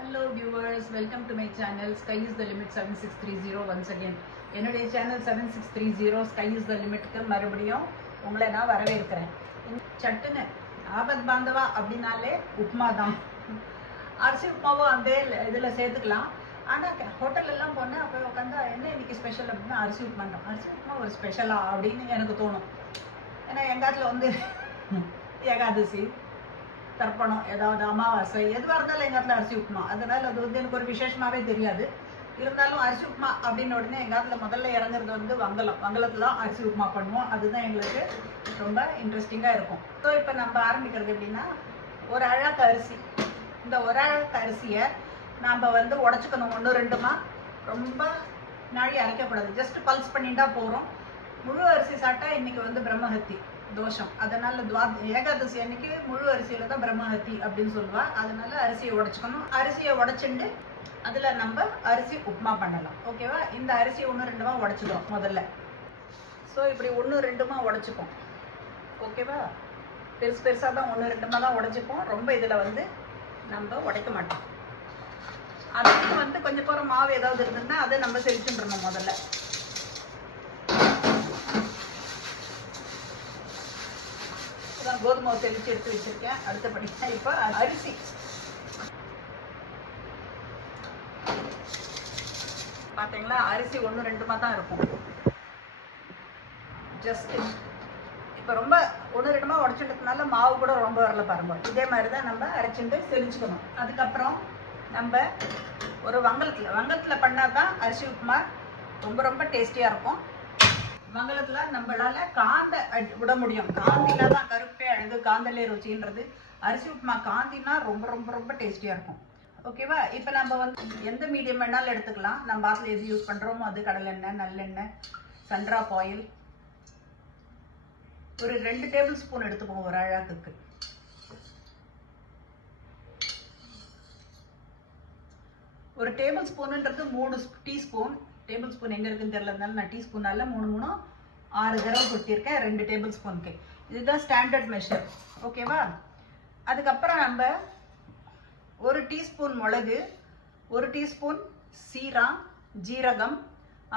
Hello viewers welcome to my channel sky is the limit seven six three zero once again என்னுடைய channel seven six three zero sky is the லிமிட்க்கு மறுபடியும் உங்களை நான் வரவேற்கிறேன். சட்டுன்னு ஆபத் பாந்தவா அப்படின்னாலே உப்மா தான் அரிசி உப்மாவும் அந்த இதில் சேர்த்துக்கலாம். ஆனால் ஹோட்டல் போனேன் அப்போ உட்காந்து என்ன இன்னைக்கு ஸ்பெஷல் அப்படின்னா அரிசி உப்மா தான். அரிசி உப்மா ஒரு ஸ்பெஷலா அப்படின்னு எனக்கு தோணும். ஏன்னா எங்காத்துல வந்து ஏகாதசி. தர்ப்பணம் ஏதாவது அமாவாசை எதுவாக இருந்தாலும் எங்கள் இடத்துல அரிசி உப்புமா. அதனால் அது வந்து எனக்கு ஒரு விசேஷமாகவே தெரியாது. இருந்தாலும் அரிசி உப்புமா அப்படின்னு உடனே எங்கள் இடத்துல முதல்ல இறங்குறது வந்து வங்கலம். வங்கலத்தில் தான் அரிசி உப்புமா பண்ணுவோம். அதுதான் எங்களுக்கு ரொம்ப இன்ட்ரெஸ்டிங்காக இருக்கும். ஸோ இப்போ நம்ம ஆரம்பிக்கிறது எப்படின்னா ஒரு அழகு அரிசி. இந்த ஒரு அழகு அரிசியை நாம் வந்து உடச்சிக்கணும். ஒன்று ரெண்டுமா? ரொம்ப நாழி அரைக்கக்கூடாது. ஜஸ்ட் பல்ஸ் பண்ணிட்டா போகிறோம் முழு அரிசி சாப்பிட்டா இன்னைக்கு வந்து பிரம்மஹத்தி. தோஷம். அதனால துவா ஏகாதசி அன்னைக்கு முழு அரிசியில தான் பிரம்மஹத்தி அப்படின்னு சொல்லுவா. அதனால அரிசியை உடைச்சுக்கணும். அரிசியை உடைச்சுண்டு அதுல நம்ம அரிசி உப்புமா பண்ணலாம். ஓகேவா இந்த அரிசியை ஒன்று ரெண்டுமா உடைச்சிடுவோம் முதல்ல. ஸோ இப்படி ஒன்று ரெண்டுமா உடைச்சிப்போம். ஓகேவா பெருசு பெருசாக தான் ஒன்று ரெண்டுமா தான் உடைச்சிப்போம். ரொம்ப இதில் வந்து நம்ம உடைக்க மாட்டோம். அதுக்கு வந்து கொஞ்சம் போகிற மாவு ஏதாவது இருந்ததுன்னா அதை நம்ம செலுத்துன்றணும் முதல்ல. கோதுமை தெளிச்சு எடுத்து வச்சிருக்கேன். அடுத்தபடி இப்போ அரிசி. பார்த்தீங்களா அரிசி ஒன்று ரெண்டுமா தான் இருக்கும். ஜஸ்ட் இப்போ ரொம்ப ஒன்று ரெண்டுமா உடச்சுட்டதுனால மாவு கூட ரொம்ப வரல பாருங்க. இதே மாதிரி தான் நம்ம அரைச்சிட்டு செலிச்சுக்கணும் அதுக்கப்புறம் நம்ம ஒரு வங்கலத்தில் வங்கலத்தில் பண்ணால் தான் அரிசி உப்புமா ரொம்ப ரொம்ப டேஸ்டியாக இருக்கும். மங்களத்துல நம்மளால காந்த விட முடியும். காந்தில தான் கருப்பே அழகு காந்தலே ருச்சின்றது அரிசி உப்புமா காந்தினா ரொம்ப ரொம்ப ரொம்ப டேஸ்டியா இருக்கும். ஓகேவா இப்போ நம்ம வந்து எந்த மீடியம் வேணாலும் எடுத்துக்கலாம். நம்ம பாட்டில் எது யூஸ் பண்றோமோ அது கடலெண்ணெய் நல்லெண்ணெய் சன்ட்ராப் ஆயில் ஒரு ரெண்டு டேபிள் ஸ்பூன் எடுத்துப்போம் ஒரு அழகுக்கு. ஒரு டேபிள் ஸ்பூனுன்றது மூணு டீஸ்பூன் டேபிள் ஸ்பூன் எங்கே இருக்குன்னு தெரியலனால நான் டீஸ்பூனால மூணு மூணு ஆறு தடவை கொட்டியிருக்கேன் ரெண்டு டேபிள் ஸ்பூனுக்கு இதுதான் ஸ்டாண்டர்ட் மெஷர் ஓகேவா அதுக்கப்புறம் நம்ம ஒரு டீஸ்பூன் மிளகு ஒரு டீஸ்பூன் சீரா ஜீரகம்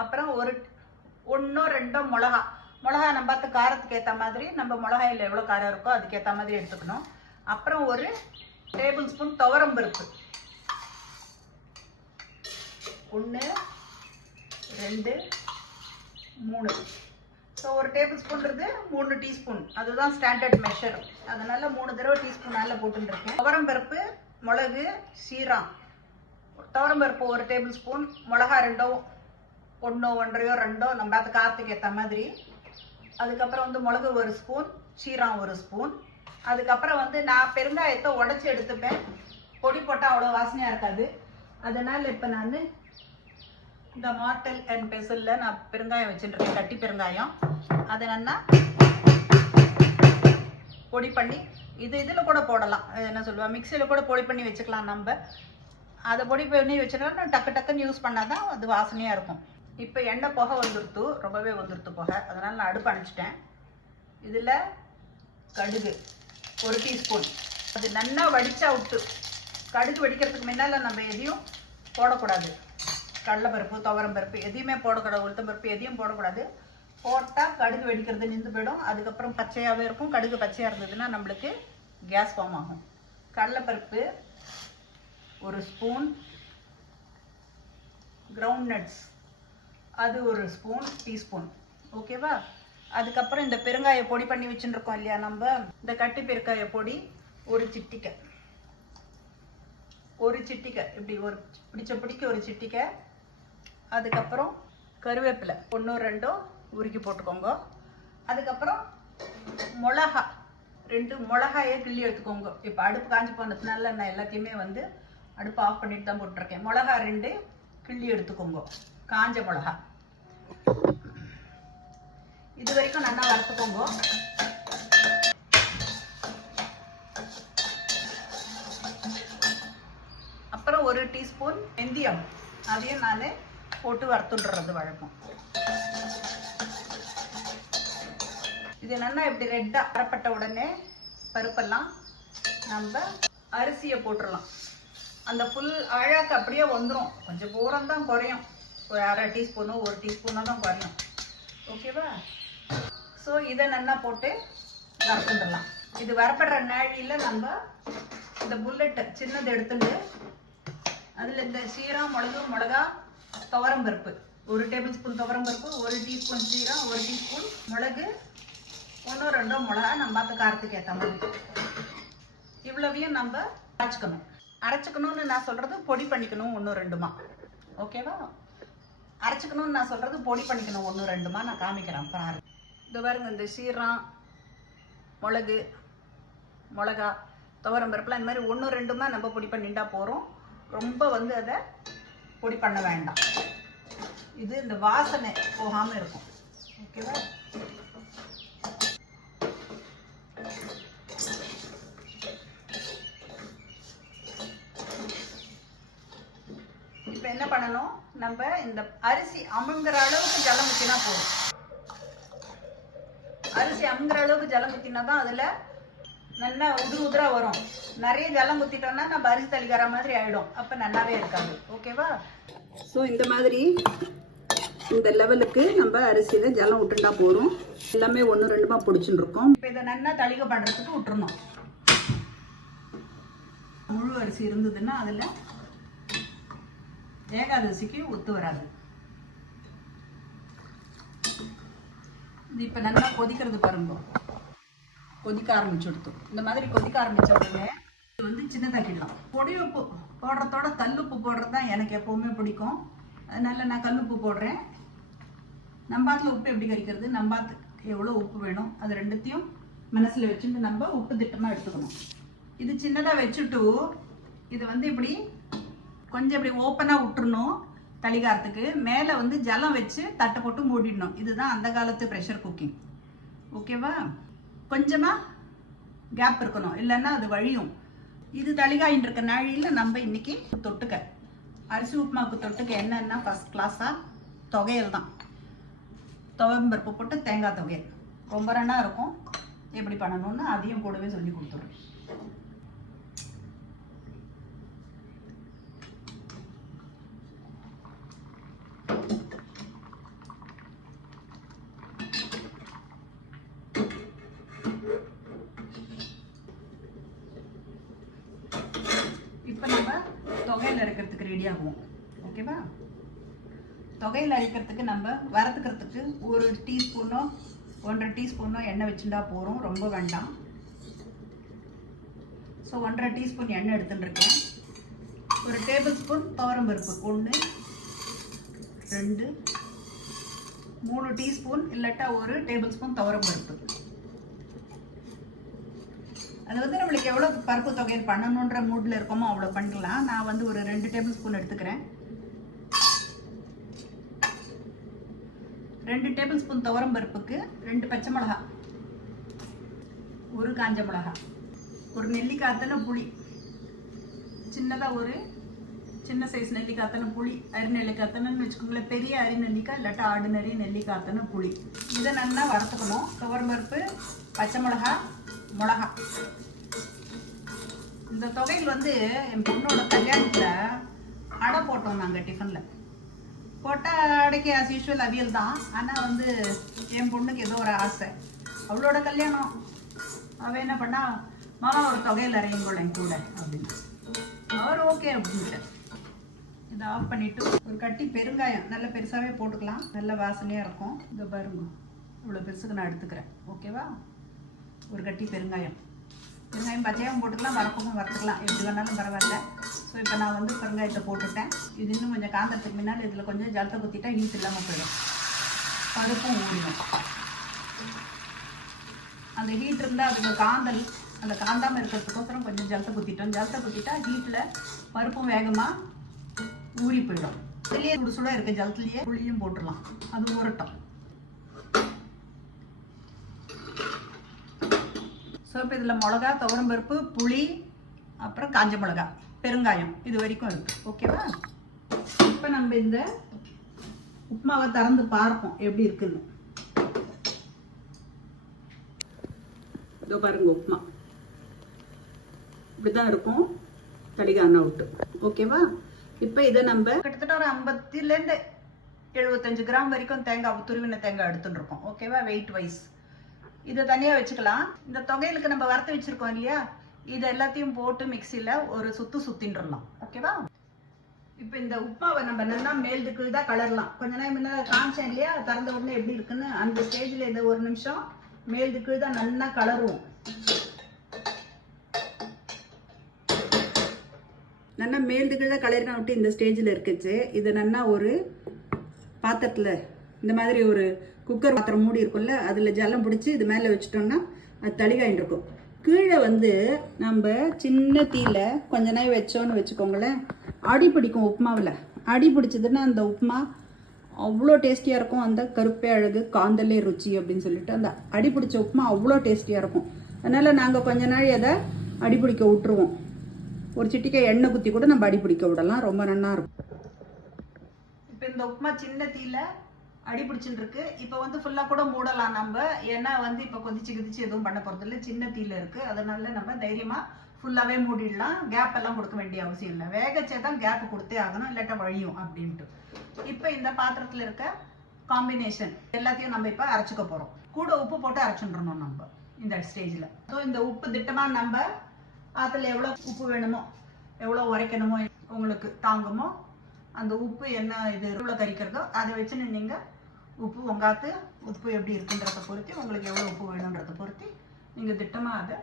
அப்புறம் ஒரு ஒன்றோ ரெண்டோ மிளகா. மிளகா நம்ம பார்த்து காரத்துக்கு ஏற்ற மாதிரி நம்ம மிளகாயில் எவ்வளோ காரம் இருக்கோ அதுக்கேற்ற மாதிரி எடுத்துக்கணும். அப்புறம் ஒரு டேபிள் ஸ்பூன் துவரம்பருப்பு ஒன்று ரெண்டு மூணு. ஸோ ஒரு டேபிள் ஸ்பூன்றது மூணு டீஸ்பூன் அதுதான் ஸ்டாண்டர்ட் மெஷர் அதனால மூணு தடவை டீஸ்பூன் நல்லா போட்டுருக்கேன் துவரம் பருப்பு மிளகு சீரா. துவரம் பருப்பு ஒரு டேபிள் ஸ்பூன் மிளகா ரெண்டோ ஒன்றோ ஒன்றையோ ரெண்டோ நம்ம அது காரத்துக்கு ஏற்ற மாதிரி. அதுக்கப்புறம் வந்து மிளகு ஒரு ஸ்பூன் சீரகம் ஒரு ஸ்பூன் அதுக்கப்புறம் வந்து நான் பெருங்காயத்தை உடச்சி எடுத்துப்பேன். பொடி போட்டால் அவ்வளோ வாசனையாக இருக்காது. அதனால் இப்போ நான் இந்த மார்டல் அண்ட் பெசலில் நான் பெருங்காயம் வச்சுருக்கேன் கட்டி பெருங்காயம். அதை நல்லா பொடி பண்ணி இது இதில் கூட போடலாம். அது என்ன சொல்லுவா? மிக்சியில் கூட பொடி பண்ணி வச்சுக்கலாம் நம்ம. அதை பொடி பண்ணி வச்சுட்டா டக்கு டக்குன்னு யூஸ் பண்ணால் தான் அது வாசனையாக இருக்கும். இப்போ எண்ணெய் புகை வந்துருத்து ரொம்பவே வந்துருத்து புகை. அதனால் நான் அடுப்பு அணைச்சிட்டேன். இதில் கடுகு ஒரு டீஸ்பூன் அது நல்லா வடித்தா விட்டு கடுகு வெடிக்கிறதுக்கு முன்னால் நம்ம எதையும் போடக்கூடாது. கடலைப்பருப்பு துவரம் பருப்பு எதையுமே போடக்கூடாது உளுத்தம் பருப்பு எதையும் போடக்கூடாது. போட்டால் கடுகு வெடிக்கிறது நின்று போயிடும். அதுக்கப்புறம் பச்சையாகவே இருக்கும். கடுகு பச்சையாக இருந்ததுன்னா நம்மளுக்கு கேஸ் ஃபார்ம் ஆகும். கடலைப்பருப்பு ஒரு ஸ்பூன் கிரவுண்ட் நட்ஸ் அது ஒரு ஸ்பூன் டீஸ்பூன் ஓகேவா அதுக்கப்புறம் இந்த பெருங்காய பொடி பண்ணி வச்சுருக்கோம் இல்லையா நம்ம? இந்த கட்டி பெருங்காய பொடி ஒரு சிட்டிக்கை. ஒரு சிட்டிக்கை. இப்படி ஒரு பிடிச்ச பிடிக்க ஒரு சிட்டிக்கை. அதுக்கப்புறம் கருவேப்பிலை. ஒன்றும் ரெண்டும் உருக்கி போட்டுக்கோங்க. அதுக்கப்புறம் மிளகா. ரெண்டு மிளகாயை கிள்ளி எடுத்துக்கோங்க. இப்போ அடுப்பு காஞ்சி போனதுனால நான் எல்லாத்தையுமே வந்து அடுப்பு ஆஃப் பண்ணிட்டு தான் போட்டிருக்கேன். மிளகா ரெண்டு கிள்ளி எடுத்துக்கோங்க. காஞ்ச மிளகா. இது வரைக்கும் நல்லா வறுத்துக்கோங்க. அப்புறம் ஒரு டீஸ்பூன் வெந்தயம். அதையும் நான் போட்டு வறுத்துடுறது வழக்கம். இது நல்லா இப்படி ரெட்டாக அரைப்பட்ட உடனே பருப்பெல்லாம் நம்ம அரிசியை போட்டுடலாம் அந்த ஃபுல் அழாக்கு அப்படியே வந்துடும் கொஞ்சம் பூரம் தான் குறையும். ஒரு அரை டீஸ்பூனோ ஒரு டீஸ்பூனாக தான் குறையும். ஓகேவா ஸோ இதை நல்லா போட்டு வறுத்துடலாம். இது வரப்படுற நாழியில் நம்ம இந்த புல்லட்டை சின்னது எடுத்துட்டு அதில் இந்த சீரம் மிளகு மிளகா துவரம் பருப்பு ஒரு டேபிள் ஸ்பூன் துவரம் பருப்பு ஒரு டீஸ்பூன் சீரகம் ஒரு டீஸ்பூன் மிளகு ஒன்றோ ரெண்டோ மிளகா நம்ம பார்த்து காரத்துக்கு ஏற்ற மாதிரி. இவ்வளவையும் நம்ம அரைச்சிக்கணும். அரைச்சிக்கணும்னு நான் சொல்கிறது பொடி பண்ணிக்கணும் ஒன்று ரெண்டுமா. ஓகேவா? அரைச்சிக்கணும்னு நான் சொல்கிறது பொடி பண்ணிக்கணும் ஒன்று ரெண்டுமா நான் காமிக்கிறேன் பாரு இந்த பாருங்க இந்த சீரம் மிளகு மிளகா துவரம் பருப்புலாம் இந்த மாதிரி ஒன்று ரெண்டுமா நம்ம பொடி பண்ணிட்டா போகிறோம் ரொம்ப வந்து அதை பொடி பண்ண வேண்டாம். இது இந்த வாசனை போகாமல் இருக்கும். ஓகேவா? இப்போ என்ன பண்ணணும்? நம்ம இந்த அரிசி அமுங்குற அளவுக்கு ஜலம் ஊற்றினா போதும். அரிசி அமுங்கிற அளவுக்கு ஜலம் ஊற்றினா தான் அதில் நல்லா உதிரு உதிரா வரும். நிறைய ஜலம் ஊற்றிட்டோம்னா நம்ம அரிசி தளிக்கிற மாதிரி ஆகிடும் அப்போ நல்லாவே இருக்காது. ஓகேவா? ஸோ இந்த மாதிரி இந்த லெவலுக்கு நம்ம அரிசியில் ஜலம் விட்டுட்டா போதும். எல்லாமே ஒன்று ரெண்டுமா பிடிச்சின்னு இப்போ இதை நல்லா தளிக பண்ணுறதுக்கு விட்டுருணும் முழு அரிசி இருந்ததுன்னா அதில் ஏகாதசிக்கு ஒத்து வராது. இது இப்போ நல்லா கொதிக்கிறது பாருங்க. கொதிக்க ஆரம்பிச்சுடுத்து. இந்த மாதிரி கொதிக்க ஆரம்பிச்சதுங்க இது வந்து சின்னதாக்கிடலாம் பொடி உப்பு போடுறதோட கல்லுப்பு போடுறது தான் எனக்கு எப்போவுமே பிடிக்கும். அதனால நான் கல்லுப்பு போடுறேன். நம்பாத்தில் உப்பு எப்படி கறிக்கிறது நம்பாத்துக்கு எவ்வளோ உப்பு வேணும்? அது ரெண்டுத்தையும் மனசில் வச்சுட்டு நம்ம உப்பு திட்டமாக எடுத்துக்கணும். இது சின்னதாக வச்சுட்டு இது வந்து இப்படி கொஞ்சம் இப்படி ஓப்பனாக விட்டுறணும் தளிகாரத்துக்கு மேலே வந்து ஜலம் வச்சு தட்டை போட்டு மூடிடணும். இதுதான் அந்த காலத்து ப்ரெஷர் குக்கிங் ஓகேவா கொஞ்சமாக கேப் இருக்கணும். இல்லைன்னா அது வழியும். இது தளிகாயின் இருக்க நாழியில் நம்ம இன்னைக்கு தொட்டுக்க. அரிசி உப்புமாவுக்கு தொட்டுக்க என்னென்னா ஃபஸ்ட் கிளாஸாக தொகையல் தான். துவம்பருப்பு போட்டு தேங்காய் தொகையல். ரொம்ப ரெண்டா இருக்கும். எப்படி பண்ணணும்னு அதையும் கூடவே சொல்லி கொடுத்துருவேன் இப்போ நம்ம தொகையில் அரைக்கிறதுக்கு ரெடி ஆகும். ஓகேவா தொகையில் அரைக்கிறதுக்கு நம்ம வறுத்துக்கிறதுக்கு ஒரு டீஸ்பூனோ ஒன்றரை டீஸ்பூனோ எண்ணெய் வச்சுட்டா போகிறோம் ரொம்ப வேண்டாம். ஸோ ஒன்றரை டீஸ்பூன் எண்ணெய் எடுத்துட்டுருக்கேன். ஒரு டேபிள் ஸ்பூன் துவரம் பருப்பு ஒன்று ரெண்டு மூணு டீஸ்பூன் இல்லாட்டா ஒரு டேபிள் ஸ்பூன் துவரம் பருப்பு அது வந்து நம்மளுக்கு எவ்வளோ பருப்பு தொகையில் பண்ணணுன்ற மூடில் இருக்கோமோ அவ்வளோ பண்ணிக்கலாம். நான் வந்து ஒரு ரெண்டு டேபிள் ஸ்பூன் எடுத்துக்கிறேன். ரெண்டு டேபிள் ஸ்பூன் துவரம் பருப்புக்கு ரெண்டு பச்சை மிளகா ஒரு காஞ்ச மிளகா ஒரு நெல்லிக்காத்தன புளி சின்னதாக ஒரு சின்ன சைஸ் நெல்லிக்காத்தன புளி அரி நெல்லிக்காத்தனன்னு வச்சுக்கோங்களேன் பெரிய அரி நெல்லிக்காய் இல்லாட்டா ஆர்டினரி நெல்லிக்காத்தன புளி. இதை நல்லா வறுத்துக்கணும். துவரம் பருப்பு பச்சை மிளகா மிளகா. இந்த தொகையில் வந்து என் பொண்ணோட கல்யாணத்தில் அடை போட்டோம் நாங்கள் டிஃபனில் போட்டால் அடைக்கு ஆஸ் யூஷுவல் அவியல் தான். ஆனால் வந்து என் பொண்ணுக்கு ஏதோ ஒரு ஆசை. அவளோட கல்யாணம். அவள் என்ன பண்ணா மாமா ஒரு தொகையில் அறையுங்கோள் என் கூட அப்படின்னு. அவர் ஓகே அப்படின்ட்டு இதை ஆஃப் பண்ணிவிட்டு ஒரு கட்டி பெருங்காயம் நல்ல பெருசாகவே போட்டுக்கலாம். நல்ல வாசனையாக இருக்கும். இதை பாருங்க. இவ்வளோ பெருசுக்கு நான் எடுத்துக்கிறேன். ஓகேவா ஒரு கட்டி பெருங்காயம். பெருங்காயம் பச்சையாகவும் போட்டுக்கலாம் வறப்பமும் வறுத்துக்கலாம். எப்படி வேணாலும் பரவாயில்ல. ஸோ இப்போ நான் வந்து பெருங்காயத்தை போட்டுட்டேன். இது இன்னும் கொஞ்சம் காந்தத்துக்கு முன்னால் இதில் கொஞ்சம் ஜலத்தை குத்திட்டா ஹீட் இல்லாமல் போயிடும். பருப்பும் ஊறிடும். அந்த ஹீட் இருந்தால் அதுக்கு காந்தல் அந்த காந்தாமல் இருக்கிறதுக்கோசரம் கொஞ்சம் ஜலத்தை குத்திட்டோம். ஜலத்தை குத்திட்டா ஹீட்டில் பருப்பும் வேகமாக ஊறி போயிடும். இதுலேயே சுடு சுட இருக்க ஜலத்துலேயே புளியும் போட்டுடலாம். அது ஊறட்டும். ஸோ இப்போ இதில் மிளகா துவரம் பருப்பு புளி அப்புறம் காஞ்ச மிளகா பெருங்காயம் இது வரைக்கும் இருக்குது ஓகேவா இப்போ நம்ம இந்த உப்புமாவை திறந்து பார்ப்போம் எப்படி இருக்குன்னு. இதோ பாருங்க உப்புமா. இப்படி தான் இருக்கும். தடிகான விட்டு. ஓகேவா இப்போ இதை நம்ம கிட்டத்தட்ட ஒரு ஐம்பத்திலேருந்து எழுபத்தஞ்சு கிராம் வரைக்கும் தேங்காய் துருவின தேங்காய் எடுத்துட்டு இருக்கோம். ஓகேவா வெயிட் வைஸ் இதை தனியாக வச்சுக்கலாம். இந்த தொகையிலுக்கு நம்ம வறுத்து வச்சுருக்கோம் இல்லையா? இது எல்லாத்தையும் போட்டு மிக்சியில் ஒரு சுத்து சுத்தின்றலாம். ஓகேவா இப்போ இந்த உப்மாவை நம்ம நல்லா மேல்து தான் கலரலாம். கொஞ்ச நேரம் முன்ன காமிச்சேன் இல்லையா? திறந்த உடனே எப்படி இருக்குன்னு அந்த ஸ்டேஜில் இந்த ஒரு நிமிஷம் மேல்து தான் நல்லா கலருவோம். நல்லா மேல்து கீழே கலரினா விட்டு இந்த ஸ்டேஜில் இருக்குச்சு. இது நல்லா ஒரு பாத்திரத்தில் இந்த மாதிரி ஒரு குக்கர் பாத்திரம் மூடி இருக்கும்ல அதில் ஜலம் பிடிச்சி இது மேலே வச்சிட்டோம்னா அது தளிகாயின் இருக்கும். கீழே வந்து நம்ம சின்ன தீயில் கொஞ்ச நாள் வச்சோன்னு வச்சுக்கோங்களேன் அடி பிடிக்கும் உப்புமாவில். அடி பிடிச்சதுன்னா அந்த உப்புமா அவ்வளோ டேஸ்டியாக இருக்கும். அந்த கருப்பே அழகு காந்தலே ருச்சி அப்படின்னு சொல்லிட்டு அந்த அடி பிடிச்ச உப்புமா அவ்வளோ டேஸ்டியாக இருக்கும். அதனால் நாங்கள் கொஞ்ச நாள் அதை அடி பிடிக்க விட்டுருவோம். ஒரு சிட்டிக்காய் எண்ணெய் குத்தி கூட நம்ம அடி பிடிக்க விடலாம். ரொம்ப நல்லா இருக்கும். இப்போ இந்த உப்புமா சின்ன தீயில் அடி இருக்கு இப்போ வந்து ஃபுல்லாக கூட மூடலாம் நம்ம. ஏன்னா வந்து இப்போ கொதிச்சு கிதிச்சு எதுவும் பண்ண போகிறது இல்லை சின்ன தீயில் இருக்குது அதனால நம்ம தைரியமாக ஃபுல்லாகவே மூடிடலாம். கேப் எல்லாம் கொடுக்க வேண்டிய அவசியம் இல்லை. வேகச்சே தான் கேப் கொடுத்தே ஆகணும். இல்லாட்டா வழியும் அப்படின்ட்டு. இப்போ இந்த பாத்திரத்தில் இருக்க காம்பினேஷன் எல்லாத்தையும் நம்ம இப்போ அரைச்சிக்க போகிறோம் கூட உப்பு போட்டு அரைச்சுட்டுறணும் நம்ம இந்த ஸ்டேஜில் ஸோ இந்த உப்பு திட்டமாக நம்ம அதில் எவ்வளோ உப்பு வேணுமோ எவ்வளோ உரைக்கணுமோ உங்களுக்கு தாங்குமோ அந்த உப்பு என்ன இது எவ்வளோ கறிக்கிறதோ அதை வச்சு நீங்கள் உப்பு உங்காத்து உப்பு எப்படி இருக்குன்றத பொறுத்து உங்களுக்கு எவ்வளோ உப்பு வேணுன்றத பொறுத்து நீங்கள் திட்டமாக அதை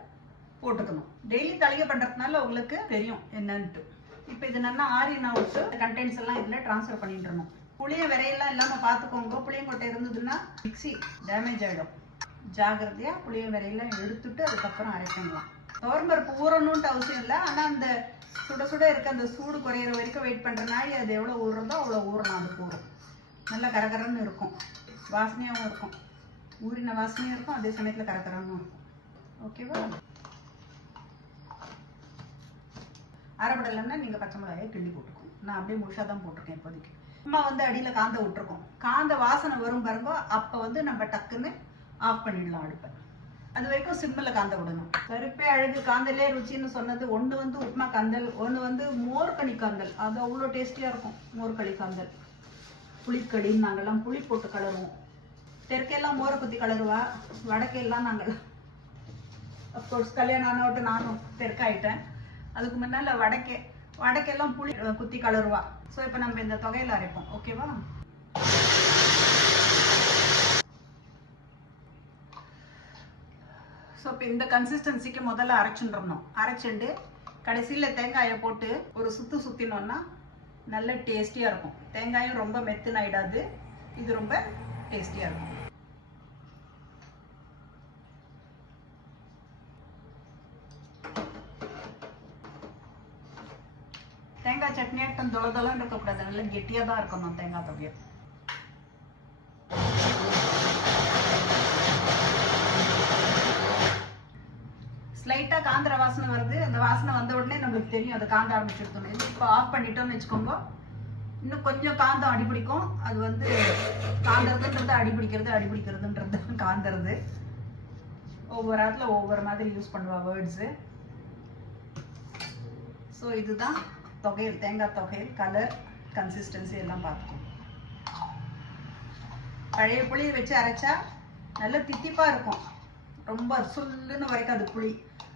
போட்டுக்கணும். டெய்லி தலையை பண்ணுறதுனால உங்களுக்கு தெரியும் என்னன்ட்டு. இப்போ இது நல்லா ஆரின் விட்டு கண்டென்ட்ஸ் எல்லாம் இதில் ட்ரான்ஸ்ஃபர் பண்ணிட்டுருணும் புளிய விரையெல்லாம் இல்லாமல் பார்த்துக்கோங்க புளியங்கொட்டை இருந்ததுன்னா மிக்ஸி டேமேஜ் ஆகிடும் ஜாகிரதையாக புளிய விரையெல்லாம் எடுத்துட்டு அதுக்கப்புறம் அரைக்கணும் துவரம்பருப்பு ஊறணுன்ட்டு அவசியம் இல்லை. ஆனால் அந்த சுட சுட இருக்க அந்த சூடு குறையிற வரைக்கும் வெயிட் பண்ணுற நாய் அது எவ்வளோ ஊறுறதோ அவ்வளோ ஊறணும். அது ஊறும். நல்லா கரகரன்னு இருக்கும். வாசனையாகவும் இருக்கும். ஊறின வாசனையும் இருக்கும் அதே சமயத்தில் கரகரன்னு இருக்கும். ஓகேவா? அரைப்படலைன்னா நீங்கள் பச்சை மிளகாயை கிள்ளி போட்டுக்கணும் நான் அப்படியே முழுசாக தான் போட்டிருக்கேன் இப்போதைக்கு. அம்மா வந்து அடியில் காந்த விட்டுருக்கோம். காந்த வாசனை வரும் பாருங்க அப்போ வந்து நம்ம டக்குன்னு ஆஃப் பண்ணிடலாம் அடுப்பை. அது வரைக்கும் சிம்மில் காந்த விடணும். கருப்பே அழகு காந்தலே ருச்சின்னு சொன்னது ஒன்று வந்து உப்புமா காந்தல் ஒன்று வந்து மோர்கனி காந்தல். அது அவ்வளோ டேஸ்டியாக இருக்கும் மோர்களி காந்தல். புளிக்கடின்னு நாங்கள்லாம் புளி போட்டு கலருவோம். தெற்கெல்லாம் மோரை குத்தி கலருவா வடக்கெல்லாம் நாங்கள் அப்கோர்ஸ் கல்யாணம் ஆனவட்டு நானும் தெற்காயிட்டேன். அதுக்கு முன்னால் வடக்கே வடக்கெல்லாம் புளி குத்தி கலருவா. ஸோ இப்போ நம்ம இந்த தொகையில் அரைப்போம். ஓகேவா ஸோ இப்போ இந்த கன்சிஸ்டன்சிக்கு முதல்ல அரைச்சுட்டுறணும். அரைச்சிட்டு கடைசியில் தேங்காயை போட்டு ஒரு சுற்று சுற்றினோன்னா நல்ல டேஸ்டியாக இருக்கும். தேங்காயும் ரொம்ப மெத்துனாயிடாது. ஆயிடாது இது ரொம்ப டேஸ்டியாக இருக்கும். தேங்காய் சட்னி ஆட்டம் தொலை தொலைன்னு இருக்கக்கூடாது. நல்லா கெட்டியாக தான் இருக்கணும் தேங்காய் தொகையை ஸ்லைட்டாக காந்திர வாசனை வருது. அந்த வாசனை வந்த உடனே நம்மளுக்கு தெரியும். அது காந்த ஆரம்பிச்சிருக்கணும் இது இப்போ ஆஃப் பண்ணிட்டோம்னு வச்சுக்கோங்க. இன்னும் கொஞ்சம் காந்தம் அடிபிடிக்கும். அது வந்து காந்தறதுன்றது அடிபிடிக்கிறது அடிபிடிக்கிறதுன்றது காந்தறது. ஒவ்வொரு இடத்துல ஒவ்வொரு மாதிரி யூஸ் பண்ணுவா வேர்ட்ஸு ஸோ இதுதான் தொகையில். தேங்காய் தொகையில் கலர் கன்சிஸ்டன்சி எல்லாம் பார்த்துக்கோம் பழைய புளியை வச்சு அரைச்சா நல்ல தித்திப்பாக இருக்கும். ரொம்ப சுல்லுன்னு வரைக்காது புளி.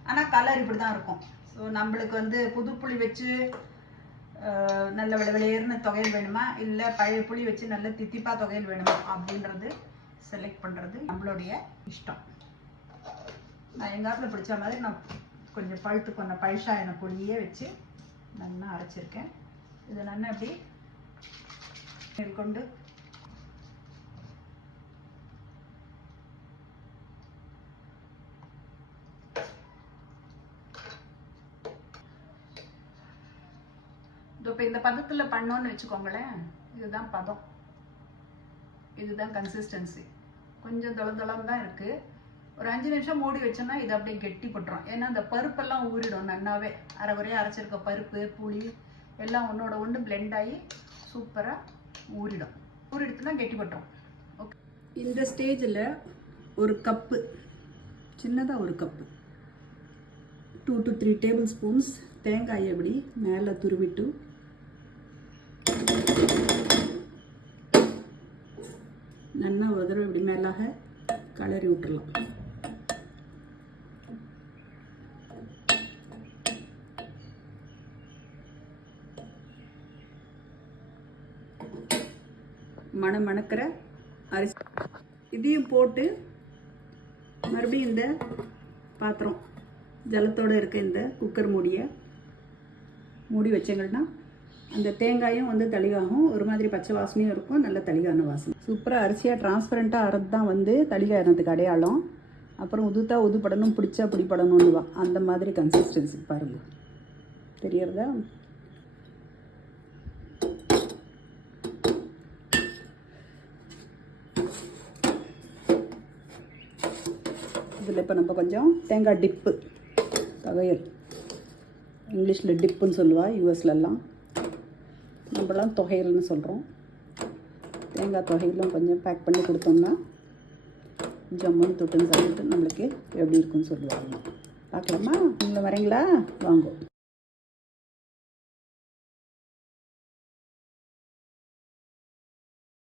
ஆனால் கலர் இப்படி தான் இருக்கும். ஸோ நம்மளுக்கு வந்து புது புளி வச்சு நல்ல விட விளையர்னு தொகையல் வேணுமா? இல்லை பழைய புளி வச்சு நல்ல தித்திப்பாக தொகையல் வேணுமா? அப்படின்றது செலக்ட் பண்ணுறது நம்மளுடைய இஷ்டம். நான் எங்கள் காலத்தில் பிடிச்ச மாதிரி நான் கொஞ்சம் பழுத்து கொண்ட என புளியே வச்சு நல்லா அரைச்சிருக்கேன். இது நல்லா அப்படி மேற்கொண்டு இதோ இப்போ இந்த பதத்தில் பண்ணோன்னு வச்சுக்கோங்களேன் இதுதான் பதம். இதுதான் கன்சிஸ்டன்சி கொஞ்சம் தொளதொளம் தான் இருக்குது ஒரு அஞ்சு நிமிஷம் மூடி வச்சோன்னா இது அப்படியே கெட்டி போட்டுரும் ஏன்னா அந்த பருப்பெல்லாம் ஊறிடும் நன்னாவே. அரை குறையாக அரைச்சிருக்க பருப்பு புளி எல்லாம் ஒன்றோட ஒன்று பிளெண்ட் ஆகி சூப்பராக ஊறிடும். ஊறிடுத்துனா கெட்டி போட்டுரும் ஓகே இந்த ஸ்டேஜில் ஒரு கப்பு சின்னதாக ஒரு cup two to three tablespoons தேங்காய் எப்படி மேலே துருவிட்டு நல்லா ஒரு தடவை இப்படி மேலாக கலரி விட்டுடலாம் மண மணக்கிற அரிசி இதையும் போட்டு மறுபடியும் இந்த பாத்திரம் ஜலத்தோடு இருக்க இந்த குக்கர் மூடியை மூடி வச்சிங்கன்னா அந்த தேங்காயும் வந்து தளிகாகும். ஒரு மாதிரி பச்சை வாசனையும் இருக்கும். நல்ல தளிகான வாசனை. சூப்பராக அரிசியாக டிரான்ஸ்பரண்ட்டாக அறது தான் வந்து தளிகானத்துக்கு அடையாளம். அப்புறம் உதுத்தா உதுப்படணும் பிடிச்சா பிடிப்படணும்னு வா. அந்த மாதிரி கன்சிஸ்டன்சி பாருங்கள் தெரியறதா? இதில் இப்போ நம்ம கொஞ்சம் தேங்காய் டிப்பு தகையல். இங்கிலீஷில் டிப்புன்னு சொல்லுவா யூஎஸ்லலாம் நம்மலாம் தொகையல்னு சொல்கிறோம் தேங்காய் தொகையிலும் கொஞ்சம் பேக் பண்ணி கொடுத்தோம்னா ஜம்முன்னு தொட்டுன்னு சாப்பிட்டு நம்மளுக்கு எப்படி இருக்குன்னு சொல்லுவாங்க. பார்க்கலாமா? நீங்கள் வரீங்களா? வாங்கும்